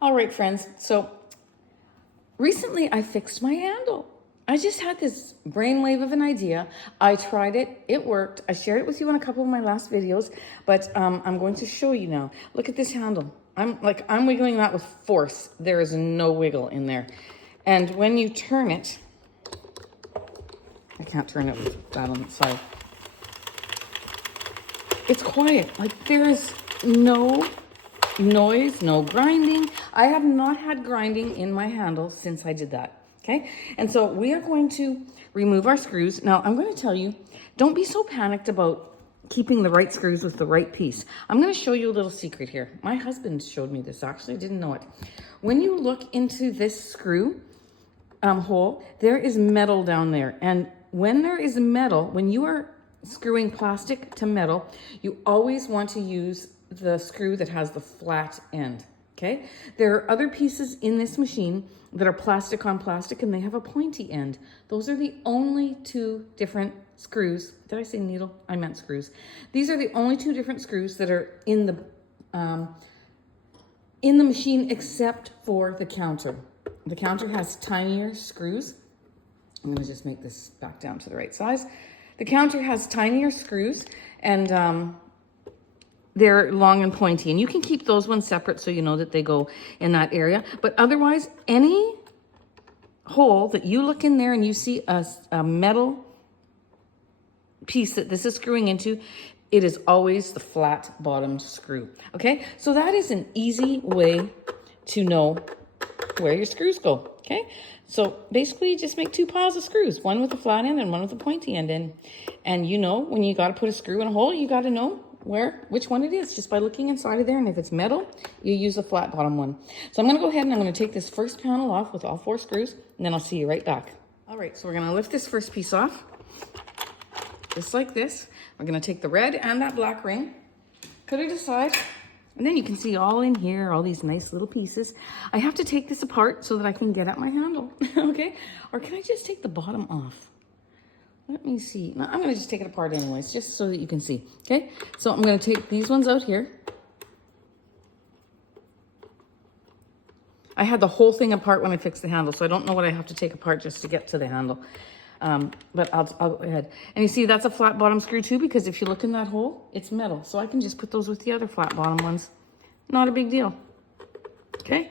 All right, friends. So recently I fixed my handle. I just had this brainwave of an idea. I tried it. It worked. I shared it with you in a couple of my last videos, but I'm going to show you now. Look at this handle. I'm wiggling that with force. There is no wiggle in there. And when you turn it, I can't turn it with that on the side. It's quiet. Like there is no noise, no grinding. I have not had grinding in my handle since I did that. Okay, and so we are going to remove our screws. Now I'm going to tell you, don't be so panicked about keeping the right screws with the right piece. I'm going to show you a little secret here. My husband showed me this, actually. I didn't know it. When you look into this screw hole, there is metal down there. And when there is metal, when you are screwing plastic to metal, you always want to use the screw that has the flat end. Okay, there are other pieces in this machine that are plastic on plastic and they have a pointy end. Those are the only two different screws. Did I say needle? I meant screws. These are the only two different screws that are in the machine except for the counter. The counter has tinier screws. I'm going to just make this back down to the right size. The counter has tinier screws and they're long and pointy, and you can keep those ones separate so you know that they go in that area. But otherwise, any hole that you look in there and you see a metal piece that this is screwing into, it is always the flat bottom screw. Okay, so that is an easy way to know where your screws go. Okay, so basically you just make two piles of screws, one with a flat end and one with a pointy end in. And you know, when you got to put a screw in a hole, you got to know which one it is just by looking inside of there. And if it's metal, you use the flat bottom one. So I'm going to go ahead and I'm going to take this first panel off with all 4 screws, and then I'll see you right back. All right, so we're going to lift this first piece off just like this. We're going to take the red and that black ring, put it aside, and then you can see all in here, all these nice little pieces. I have to take this apart so that I can get at my handle. Okay, or can I just take the bottom off? Let me see. No, I'm going to just take it apart anyways, just so that you can see. Okay, so I'm going to take these ones out here. I had the whole thing apart when I fixed the handle, so I don't know what I have to take apart just to get to the handle. But I'll go ahead. And you see, that's a flat bottom screw too, because if you look in that hole, it's metal. So I can just put those with the other flat bottom ones. Not a big deal. Okay,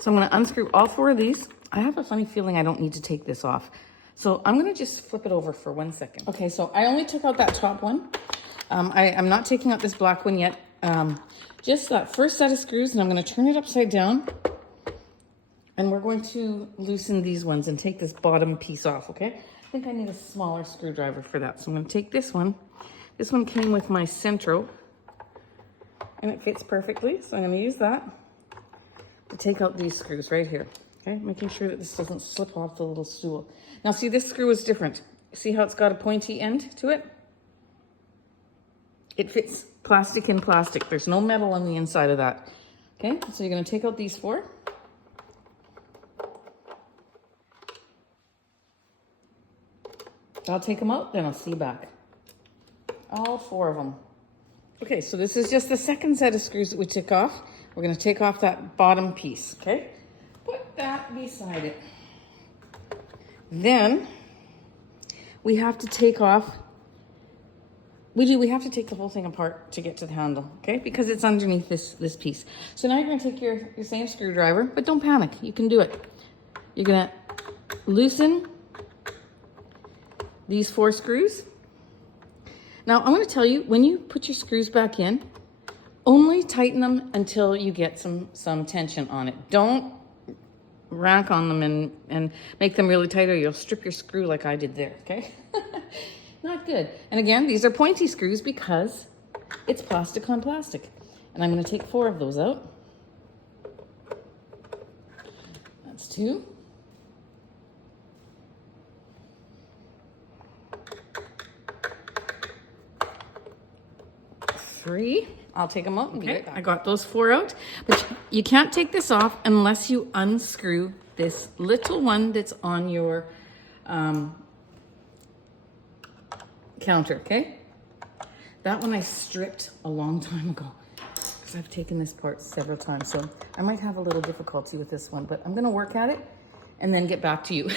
so I'm going to unscrew all 4 of these. I have a funny feeling I don't need to take this off. So I'm going to just flip it over for 1 second. Okay, so I only took out that top one. I'm not taking out this black one yet. Just that first set of screws, and I'm going to turn it upside down. And we're going to loosen these ones and take this bottom piece off, okay? I think I need a smaller screwdriver for that. So I'm going to take this one. This one came with my Centro, and it fits perfectly. So I'm going to use that to take out these screws right here. Okay, making sure that this doesn't slip off the little stool. Now see, this screw is different. See how it's got a pointy end to it? It fits plastic in plastic. There's no metal on the inside of that. Okay, so you're going to take out these 4. I'll take them out, then I'll see you back. All 4 of them. Okay, so this is just the second set of screws that we took off. We're going to take off that bottom piece, okay? Put that beside it. Then we have to take off, we have to take the whole thing apart to get to the handle, okay? Because it's underneath this piece. So now you're going to take your same screwdriver, but don't panic, you can do it. You're going to loosen these 4 screws. Now I'm going to tell you, when you put your screws back in, only tighten them until you get some tension on it. Don't rack on them and make them really tight, or you'll strip your screw like I did there, okay? Not good. And again, these are pointy screws because it's plastic on plastic. And I'm going to take 4 of those out. That's 2. 3. I'll take them out and be right back. I got those 4 out, but you can't take this off unless you unscrew this little one that's on your counter, okay? That one I stripped a long time ago. because I've taken this part several times, so I might have a little difficulty with this one, but I'm gonna work at it and then get back to you.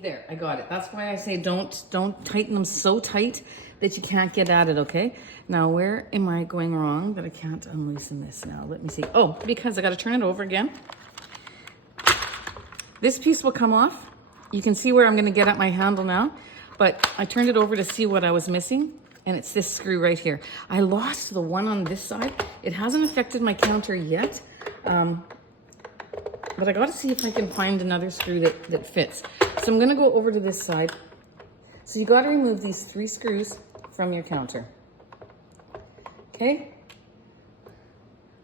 There, I got it. That's why I say don't tighten them so tight that you can't get at it, okay? Now, where am I going wrong that I can't unloosen this now? Let me see. Oh, because I gotta turn it over again. This piece will come off. You can see where I'm gonna get at my handle now, but I turned it over to see what I was missing, and it's this screw right here. I lost the one on this side. It hasn't affected my counter yet, but I gotta see if I can find another screw that fits. So I'm gonna go over to this side. So you gotta remove these 3 screws from your counter. Okay?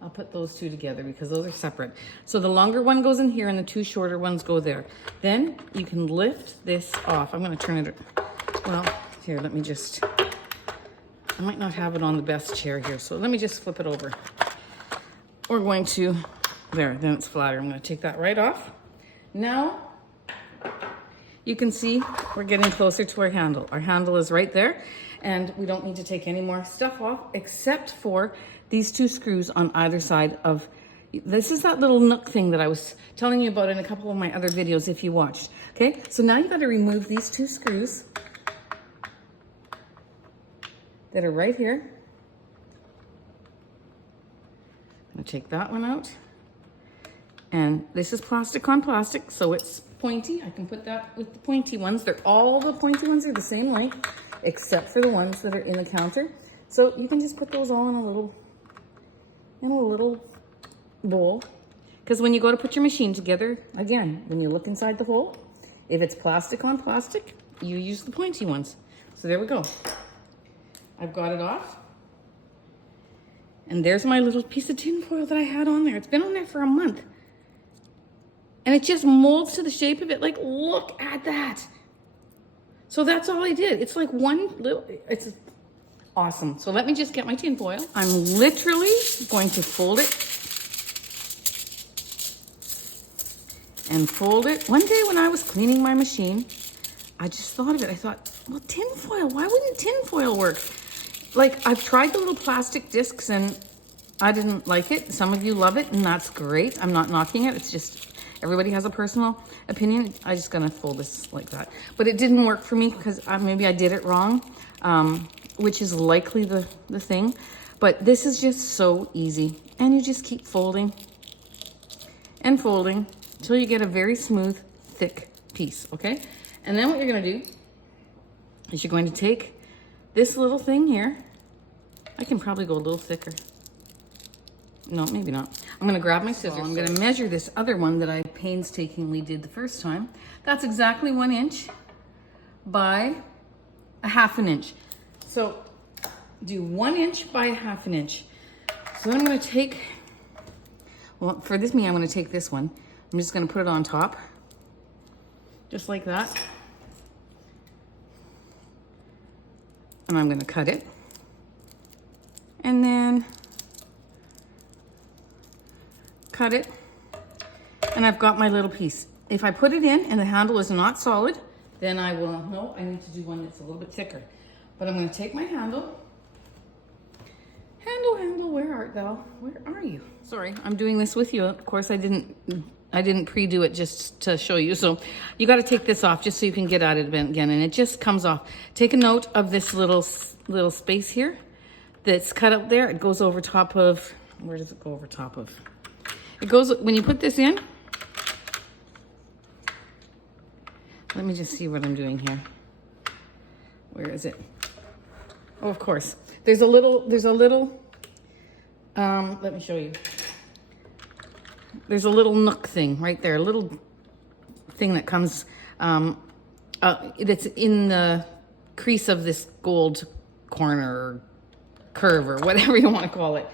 I'll put those 2 together because those are separate. So the longer one goes in here and the 2 shorter ones go there. Then you can lift this off. I'm gonna turn it, well, here, let me just, I might not have it on the best chair here, so let me just flip it over. We're going to, there, then it's flatter. I'm gonna take that right off. Now, you can see we're getting closer to our handle. Our handle is right there, and we don't need to take any more stuff off except for these 2 screws on either side of, this is that little nook thing that I was telling you about in a couple of my other videos if you watched. Okay, so now you gotta remove these 2 screws that are right here. I'm gonna take that one out. And this is plastic on plastic, so it's pointy. I can put that with the pointy ones. All the pointy ones are the same length, except for the ones that are in the counter. So you can just put those all in a little bowl. Because when you go to put your machine together, again, when you look inside the hole, if it's plastic on plastic, you use the pointy ones. So there we go. I've got it off. And there's my little piece of tin foil that I had on there. It's been on there for a month. And it just molds to the shape of it. Like, look at that. So that's all I did. It's like one little, it's awesome. So let me just get my tin foil. I'm literally going to fold it and fold it. One day when I was cleaning my machine, I just thought of it. I thought, well, tin foil, why wouldn't tin foil work? Like, I've tried the little plastic discs and I didn't like it. Some of you love it and that's great. I'm not knocking it. It's just, everybody has a personal opinion. I'm just gonna fold this like that. But it didn't work for me because maybe I did it wrong, which is likely the thing. But this is just so easy. And you just keep folding and folding until you get a very smooth, thick piece, okay? And then what you're gonna do is you're going to take this little thing here. I can probably go a little thicker. No, maybe not. I'm gonna grab my scissors. I'm gonna measure this other one that I painstakingly did the first time. That's exactly 1 inch by a 1/2 inch. So do 1 inch by a 1/2 inch. So then I'm gonna take, well, for this me, I'm gonna take this one. I'm just gonna put it on top, just like that. And I'm gonna cut it. And then cut it. And I've got my little piece. If I put it in and the handle is not solid, then I will, no, I need to do one that's a little bit thicker. But I'm gonna take my handle. Handle, where art thou? Where are you? Sorry, I'm doing this with you. Of course, I didn't pre-do it just to show you. So you got to take this off just so you can get at it again. And it just comes off. Take a note of this little space here that's cut up there. It goes over top of, where does it go over top of? It goes, when you put this in, let me just see what I'm doing here. Where is it? Oh, of course. There's a little, let me show you. There's a little nook thing right there, a little thing that comes, that's in the crease of this gold corner or curve or whatever you want to call it.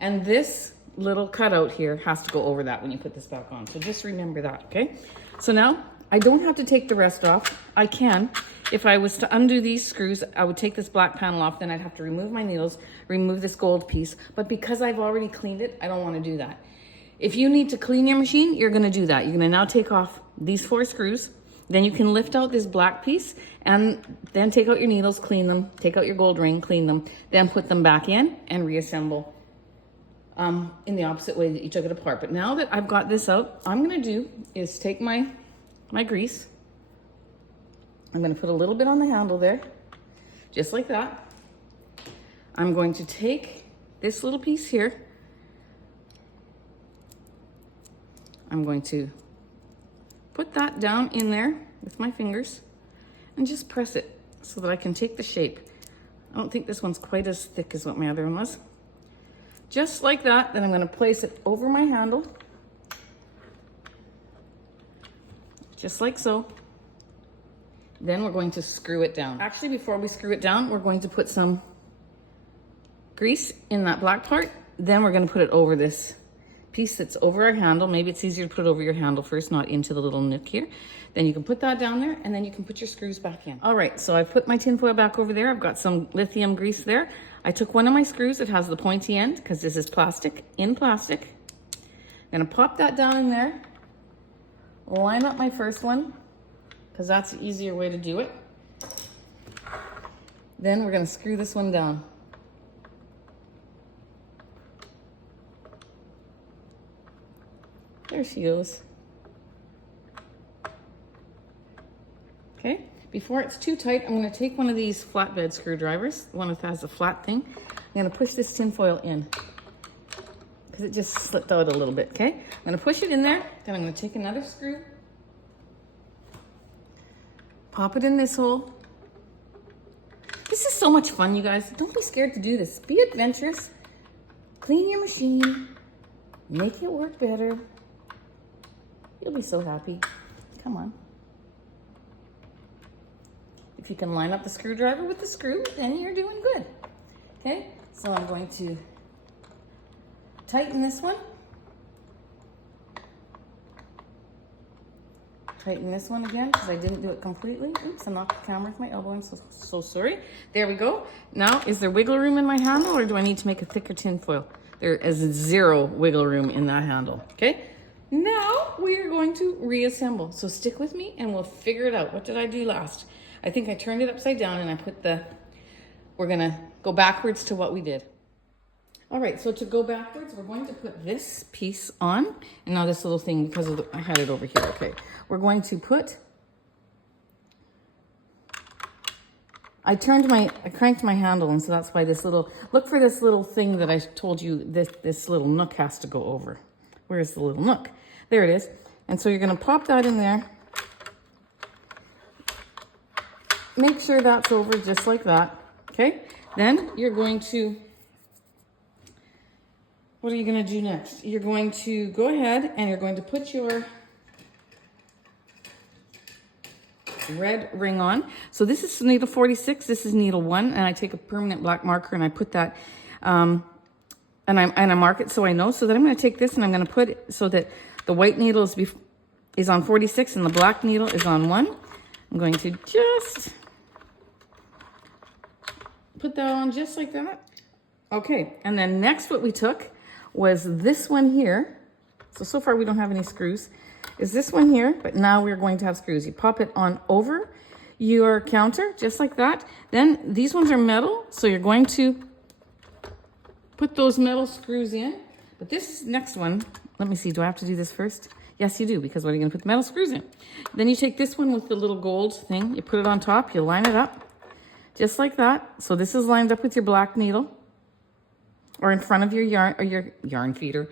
And this little cutout here has to go over that when you put this back on. So just remember that, okay? So now I don't have to take the rest off. I can. If I was to undo these screws, I would take this black panel off, then I'd have to remove my needles, remove this gold piece. But because I've already cleaned it, I don't want to do that. If you need to clean your machine, you're going to do that. You're going to now take off these 4 screws. Then you can lift out this black piece and then take out your needles, clean them, take out your gold ring, clean them, then put them back in and reassemble in the opposite way that you took it apart. But now that I've got this out, I'm gonna do is take my grease. I'm gonna put a little bit on the handle there, just like that. I'm going to take this little piece here. I'm going to put that down in there with my fingers and just press it so that I can take the shape. I don't think this one's quite as thick as what my other one was. Just like that. Then I'm going to place it over my handle. Just like so. Then we're going to screw it down. Actually, before we screw it down, we're going to put some grease in that black part. Then we're going to put it over this piece that's over our handle. Maybe it's easier to put it over your handle first, not into the little nook here. Then you can put that down there, and then you can put your screws back in. All right, so I've put my tinfoil back over there. I've got some lithium grease there. I took one of my screws that has the pointy end, because this is plastic, in plastic. I'm gonna pop that down in there, line up my first one, because that's the easier way to do it. Then we're gonna screw this one down. There she goes. Okay, before it's too tight, I'm going to take one of these flatbed screwdrivers, one that has a flat thing. I'm going to push this tinfoil in because it just slipped out a little bit, okay? I'm going to push it in there, then I'm going to take another screw, pop it in this hole. This is so much fun, you guys. Don't be scared to do this. Be adventurous. Clean your machine. Make it work better. You'll be so happy. Come on. If you can line up the screwdriver with the screw, then you're doing good. Okay, so I'm going to tighten this one. Tighten this one again because I didn't do it completely. Oops, I knocked the camera with my elbow. I'm so sorry. There we go. Now, is there wiggle room in my handle, or do I need to make a thicker tinfoil? There is zero wiggle room in that handle. Okay. Now we are going to reassemble. So stick with me and we'll figure it out. What did I do last? I think I turned it upside down and I put we're gonna go backwards to what we did. All right, so to go backwards, we're going to put this piece on. And now this little thing, because of I had it over here, okay. We're going to put, I cranked my handle, and so that's why this little, look for this little thing that I told you this little nook has to go over. Where's the little nook? There it is. And so you're gonna pop that in there. Make sure that's over just like that, okay? Then you're going to, what are you gonna do next? You're going to go ahead and you're going to put your red ring on. So this is needle 46, this is needle 1, and I take a permanent black marker and I put that, and I mark it so I know. So then I'm gonna take this and I'm gonna put it so that the white needle is on 46 and the black needle is on 1. I'm going to just put that on just like that. Okay, and then next what we took was this one here. So far we don't have any screws. Is this one here, but now we're going to have screws. You pop it on over your counter, just like that. Then these ones are metal, so you're going to put those metal screws in. But this next one, let me see, do I have to do this first? Yes, you do, because what are you gonna put the metal screws in? Then you take this one with the little gold thing, you put it on top, you line it up, just like that. So this is lined up with your black needle, or in front of your yarn, or your yarn feeder.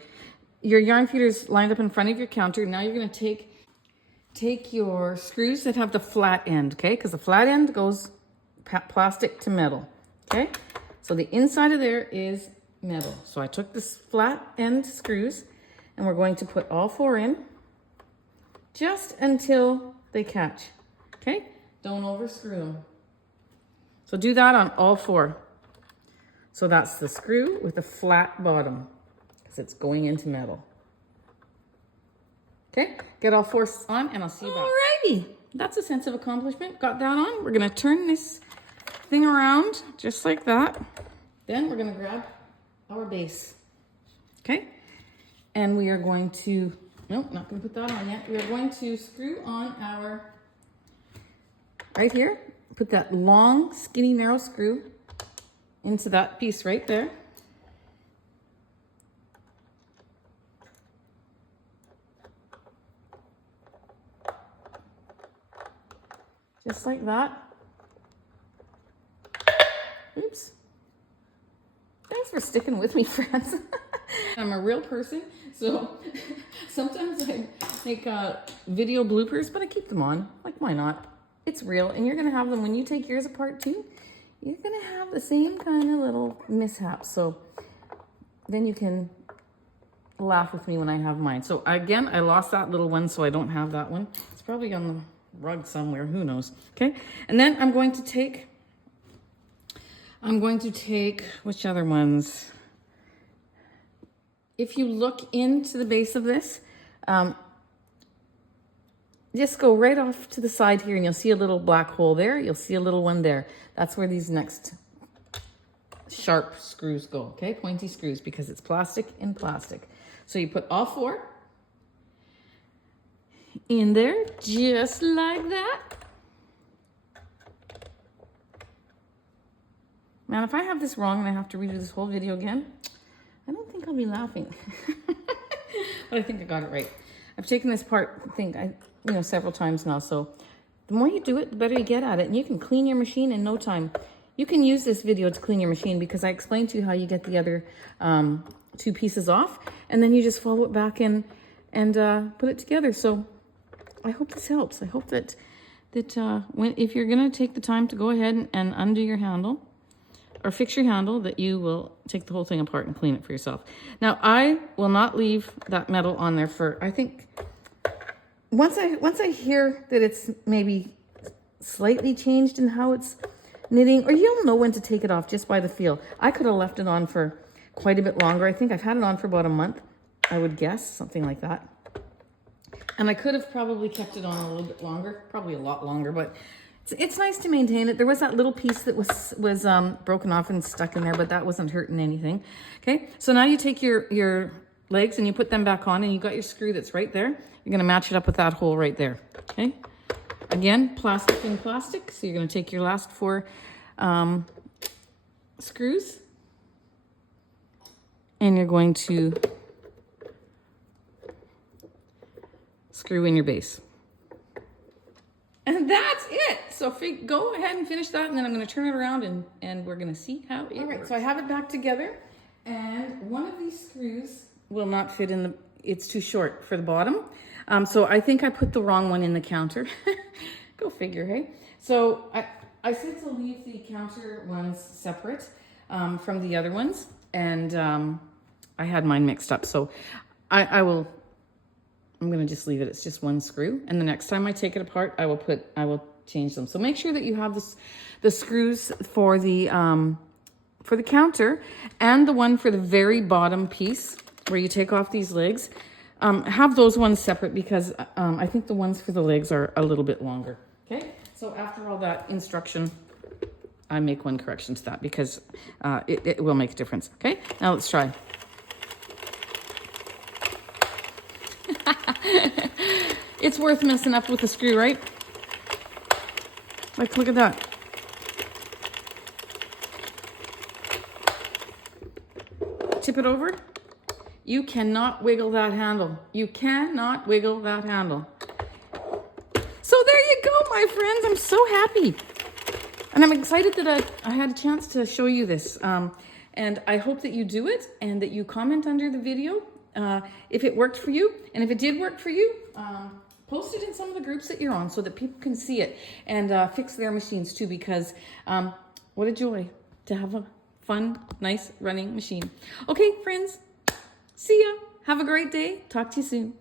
Your yarn feeder is lined up in front of your counter. Now you're gonna take your screws that have the flat end, okay? Because the flat end goes plastic to metal, okay? So the inside of there is metal. So I took this flat end screws and we're going to put all 4 in just until they catch, okay? Don't overscrew them. So do that on all 4. So that's the screw with a flat bottom because it's going into metal. Okay, get all 4 on and I'll see you back. Alrighty, that's a sense of accomplishment. Got that on. We're gonna turn this thing around just like that. Then we're gonna grab our base, okay? And we are going to, nope, not gonna put that on yet. We are going to screw on our, right here, put that long, skinny, narrow screw into that piece right there. Just like that. Oops. Thanks for sticking with me, friends. I'm a real person, so sometimes I make video bloopers, but I keep them on. Like, why not? It's real, and you're gonna have them when you take yours apart too. You're gonna have the same kind of little mishaps. So then you can laugh with me when I have mine. So again, I lost that little one, so I don't have that one. It's probably on the rug somewhere, who knows. Okay, and then I'm going to take which other ones? If you look into the base of this, just go right off to the side here and you'll see a little black hole there. You'll see a little one there. That's where these next sharp screws go, okay? Pointy screws, because it's plastic in plastic. So you put all 4 in there, just like that. Now, if I have this wrong and I have to redo this whole video again, I don't think I'll be laughing. But I think I got it right. I've taken this part, several times now. So the more you do it, the better you get at it. And you can clean your machine in no time. You can use this video to clean your machine because I explained to you how you get the other 2 pieces off. And then you just follow it back in and put it together. So I hope this helps. I hope that if you're going to take the time to go ahead and undo your handle, or fix your handle, that you will take the whole thing apart and clean it for yourself. Now, I will not leave that metal on there for, I think, once I hear that it's maybe slightly changed in how it's knitting, or you'll know when to take it off just by the feel. I could have left it on for quite a bit longer. I think I've had it on for about a month, I would guess, something like that. And I could have probably kept it on a little bit longer, probably a lot longer, but it's nice to maintain it. There was that little piece that was broken off and stuck in there, but that wasn't hurting anything. Okay, so now you take your legs and you put them back on, and you got your screw that's right there. You're gonna match it up with that hole right there. Okay, again, plastic in plastic. So you're gonna take your last 4 screws, and you're going to screw in your base. And that's it. So go ahead and finish that, and then I'm going to turn it around and we're going to see how it works. So I have it back together, and one of these screws will not fit in it's too short for the bottom. So I think I put the wrong one in the counter. Go figure, hey? So I said to leave the counter ones separate from the other ones, and I had mine mixed up. So I'm going to just leave it. It's just 1 screw. And the next time I take it apart, I will change them. So make sure that you have the screws for the counter and the one for the very bottom piece where you take off these legs. Have those ones separate because I think the ones for the legs are a little bit longer. Okay. So after all that instruction, I make one correction to that because it will make a difference. Okay. Now let's try. It's worth messing up with a screw, right? Like, look at that. Tip it over. You cannot wiggle that handle. You cannot wiggle that handle. So there you go, my friends. I'm so happy. And I'm excited that I had a chance to show you this. And I hope that you do it and that you comment under the video if it worked for you. And if it did work for you, post it in some of the groups that you're on so that people can see it and fix their machines too, because what a joy to have a fun, nice running machine. Okay, friends, see ya. Have a great day. Talk to you soon.